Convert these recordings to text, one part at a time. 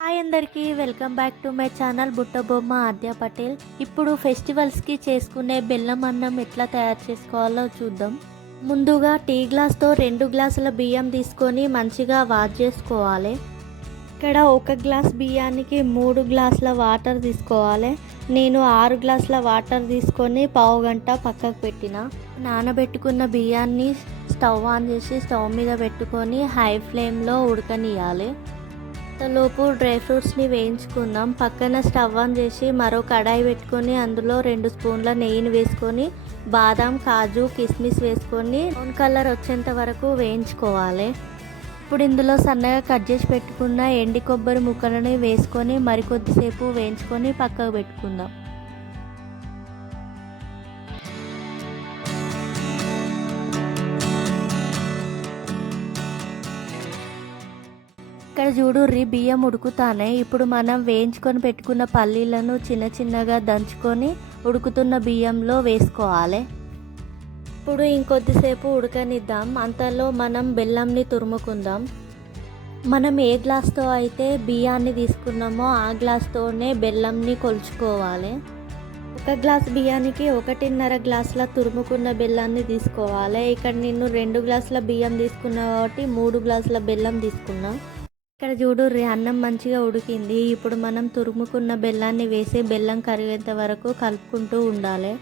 Hi అందరికీ welcome back to my channel Buttabomma Aadya Patel. ఇప్పుడు ఫెస్టివల్స్కి చేసుకునే బెల్లం అన్నం ఎట్లా తయారు చేసుకోవాలో చూద్దాం. ముందుగా టీ గ్లాస్తో 2 గ్లాసుల బియ్యం తీసుకొని మంచిగా వాష్ చేసుకోవాలి. ఇక్కడ 1 గ్లాస్ బియ్యానికి 3 గ్లాసుల వాటర్ తీసుకోవాలి. నేను 6 గ్లాసుల వాటర్ తీసుకొని పావు గంట పక్కకు పెట్టిన. నానబెట్టుకున్న బియ్యాన్ని స్టవ్ ఆన్ చేసి స్టవ్ మీద పెట్టుకొని హై ఫ్లేమ్లో ఉడకనియాలి. లోపు డ్రై ఫ్రూట్స్ని వేయించుకుందాం. పక్కన స్టవ్ ఆన్ చేసి మరో కడాయి పెట్టుకొని అందులో 2 స్పూన్ల నెయ్యిని వేసుకొని బాదం, కాజు, కిస్మిస్ వేసుకొని బ్రౌన్ కలర్ వచ్చేంత వరకు వేయించుకోవాలి. ఇప్పుడు ఇందులో సన్నగా కట్ చేసి పెట్టుకున్న ఎండి కొబ్బరి ముక్కలని వేసుకొని మరికొద్దిసేపు వేయించుకొని పక్కకు పెట్టుకుందాం. ఇక్కడ చూడుర్రి బియ్యం ఉడుకుతానే. ఇప్పుడు మనం వేయించుకొని పెట్టుకున్న పల్లీలను చిన్న చిన్నగా దంచుకొని ఉడుకుతున్న బియ్యంలో వేసుకోవాలి. ఇప్పుడు ఇంకొద్దిసేపు ఉడకనిద్దాం. అంతలో మనం బెల్లంని తురుముకుందాం. మనం ఏ గ్లాస్తో అయితే బియ్యాన్ని తీసుకున్నామో ఆ గ్లాస్తోనే బెల్లంని కొలుచుకోవాలి. 1 గ్లాస్ బియ్యానికి 1.5 గ్లాసుల తురుముకున్న బెల్లాన్ని తీసుకోవాలి. ఇక్కడ నేను 2 గ్లాసుల బియ్యం తీసుకున్నా కాబట్టి 3 గ్లాసుల బెల్లం తీసుకున్నా. ఇక్కడ చూడుర్రి అన్నం మంచిగా ఉడికింది. ఇప్పుడు మనం తురుముకున్న బెల్లాన్ని వేసి బెల్లం కరిగేంత వరకు కలుపుకుంటూ ఉండాలి.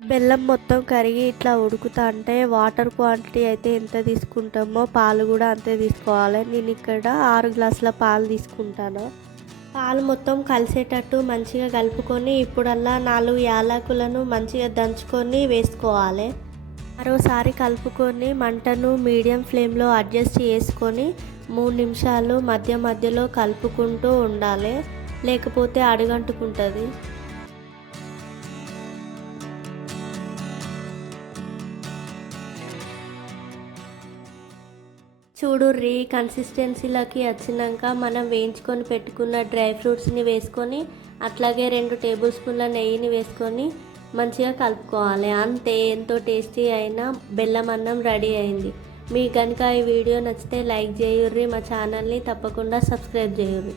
బెల్లం మొత్తం కరిగి ఇట్లా ఉడుకుతా అంటే వాటర్ క్వాంటిటీ అయితే ఎంత తీసుకుంటామో పాలు కూడా అంతే తీసుకోవాలి. నేను ఇక్కడ 6 గ్లాసుల పాలు తీసుకుంటాను. పాలు మొత్తం కలిసేటట్టు మంచిగా కలుపుకొని ఇప్పుడల్లా 4 యాలకులను మంచిగా దంచుకొని వేసుకోవాలి. మరోసారి కలుపుకొని మంటను మీడియం ఫ్లేమ్లో అడ్జస్ట్ చేసుకొని 3 నిమిషాలు మధ్య మధ్యలో కలుపుకుంటూ ఉండాలి, లేకపోతే అడుగంటుకుంటుంది. చూడుర్రి కన్సిస్టెన్సీలోకి వచ్చినాక మనం వేయించుకొని పెట్టుకున్న డ్రై ఫ్రూట్స్ని వేసుకొని అట్లాగే 2 టేబుల్ స్పూన్ల నెయ్యిని వేసుకొని మంచిగా కలుపుకోవాలి. అంతే, ఎంతో టేస్టీ అయిన బెల్లం అన్నం రెడీ అయింది. మీకు కనుక ఈ వీడియో నచ్చితే లైక్ చేయుర్రి, మా ఛానల్ని తప్పకుండా సబ్స్క్రైబ్ చేయుర్రి.